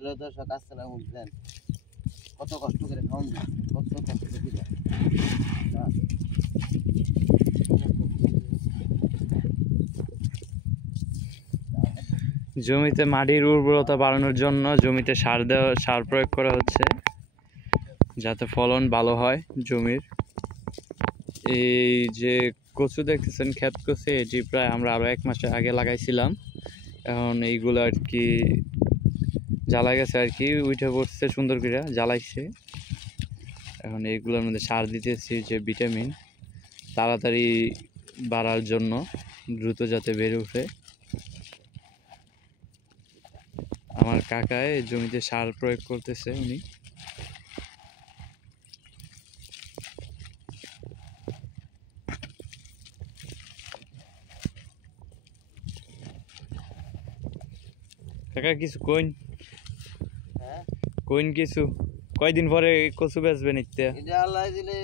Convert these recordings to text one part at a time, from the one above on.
Hello দর্শক, আসসালামু আলাইকুম। কত কষ্ট করে খাওয়ান দিই, কত কষ্ট করে জমিতে মাটির উর্বরতা বাড়ানোর জন্য জমিতে সার প্রয়োগ করা হচ্ছে যাতে ফলন ভালো হয় জমির। এই যে কচু দেখতেছেন, ক্ষেত কচু, এটি প্রায় আমরা আরো 1 মাস আগে লাগাইছিলাম। এখন এইগুলো আর কি জ্বালা গেছে, আর কি উঠে পড়ছে, সুন্দর করে জ্বালাইছে। এখন এইগুলোর মধ্যে সার দিতেছি, যে ভিটামিন তাড়াতাড়ি বাড়ার জন্য, দ্রুত যাতে বেড়ে ওঠে। আমার কাকায় জমিতে সার প্রয়োগ করতেছে উনি। কাকা কিছু কইন, কইন কিছু। কয়দিন পরে কচু বেচবেন? এটা আল্লাহ দিলে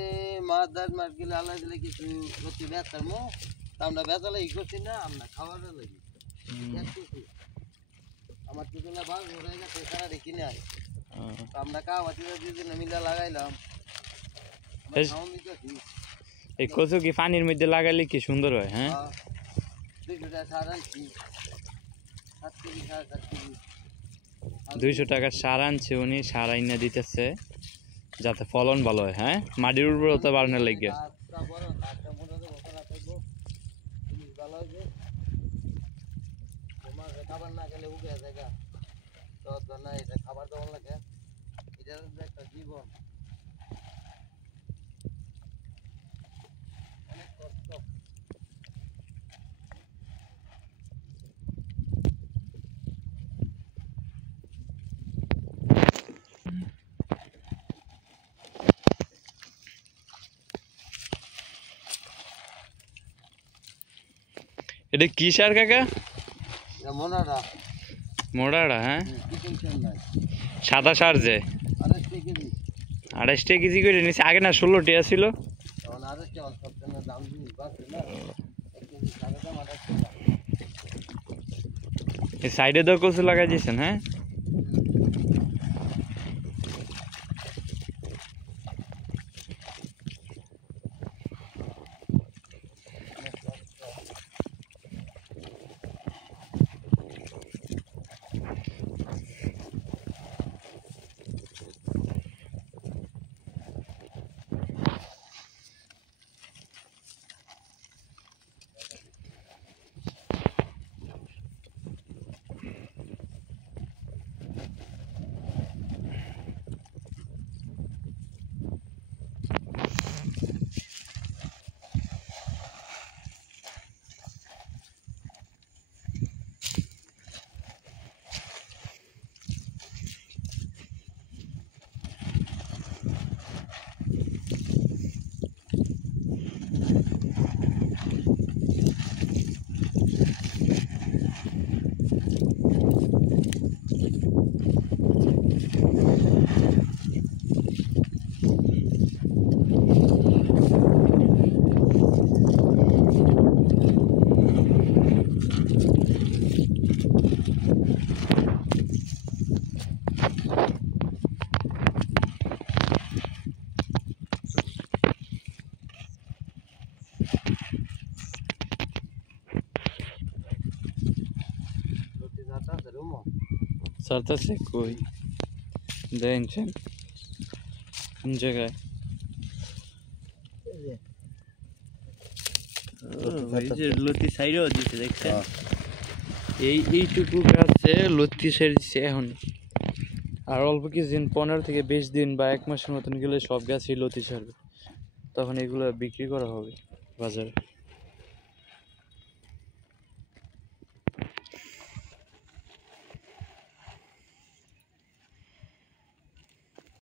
মাছ মাছ গেলে আল্লাহ দিলে কিছু প্রতি বেচার মো আমরা বেচা লাগি করছি না, আমরা খাওয়ার লাগি। আমার দুজনে বাঘ ঘুরে গেছে, সারা রেখে নেয়। আমরা কাওয়াতি দুজনে মিলে লাগাইলাম। এই কচু কি পানির মধ্যে লাগাইলে কি সুন্দর হয়? হ্যাঁ, 200 টাকার সার আনছে উনি, সার আইনা দিতেছে যাতে ফলন ভালো হয়। হ্যাঁ, মাটির উর্বরতা বাড়ানোর লাগে। খাবার না খেলে উঠে জায়গা তো না, এটা খাবার দেওয়ার লাগে, এটা একটা জীবন। অনেক কষ্ট। এটা কি সার কাকা? মোনারা মোড়াটা? হ্যাঁ, সাদা সার যে 28 কেজি করে নিচ্ছে। আগে না 16 টাকা ছিল। এই সাইডে তো কচু লাগাই দিয়েছেন? হ্যাঁ, সারতেছে কই দেখছেন কোন জায়গায়? লতি সাইডও দিচ্ছে, দেখছেন? এইটুকু গাছে লতি সাইড দিচ্ছে। এখন আর অল্প কিছুদিন, 15 থেকে 20 দিন বা 1 মাসের মতন গেলে সব গাছই লতি ছাড়বে। তখন এগুলো বিক্রি করা হবে বাজারে।